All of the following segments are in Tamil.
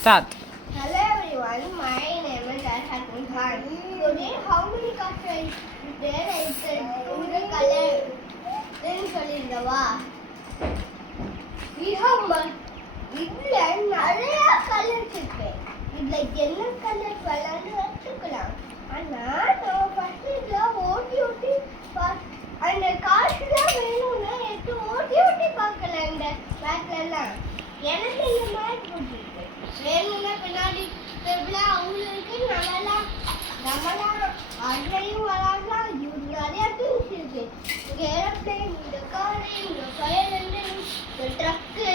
Start. Hello everyone, my name is Arhatun Khan. Today, how many cards are there? I said to the color. Then சொல்லிருந்தவா இதுல நிறைய கலர்ஸ் இருக்கு. இதுல என்ன கலர் வேணாலும் வச்சுக்கலாம். ஆனா நம்ம ஃபர்ஸ்ட் இதுல ஓட்டி அந்த காசுலாம் வேணும்னா எடுத்து ஓட்டி பார்க்கலாம். இந்த மேட்லாம் எனக்கு இந்த மேட் பிடிச்சிருக்கு. வேணும்னா பின்னாடி அவங்களுக்கு நம்மளாம் அதுலையும் விளாடலாம். நிறைய திங்ஸ் இருக்கு. இங்க ஏரோப்ளேன், இந்த காரு, இந்த ஃபயர் என்ஜின், இந்த ட்ரக்கு,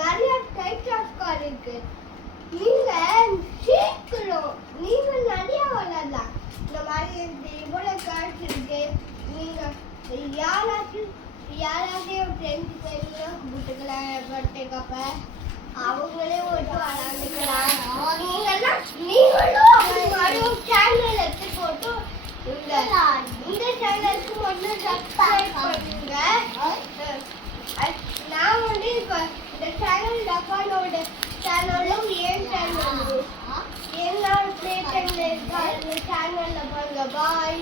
நிறைய டைப்ஸ் ஆஃப் கார் இருக்கு. நீங்க சீக்கிரம் நீங்க நிறைய விளாடலாம். இந்த மாதிரி இவ்வளவு கார்ஸ் இருக்கு. நீங்க யாராச்சும் ஃப்ரெண்ட்ஸ் கூப்பிட்டுக்கலாம். பர்த்டேக்கு அப்ப அவங்களே விட்டு விளாண்டுக்கலாம். நீங்களும் சேனல் எடுத்து போட்டு இந்த சேனலுக்கு மட்டும் சப்ஸ்கிரைப் பண்ணுங்க. நான் இப்போ இந்த சேனல் டப்பானோட சேனலும் ஏன் சேனல் என்ன பிளே பண்ண இருக்கா அந்த சேனல்ல பாருங்க. பாய்.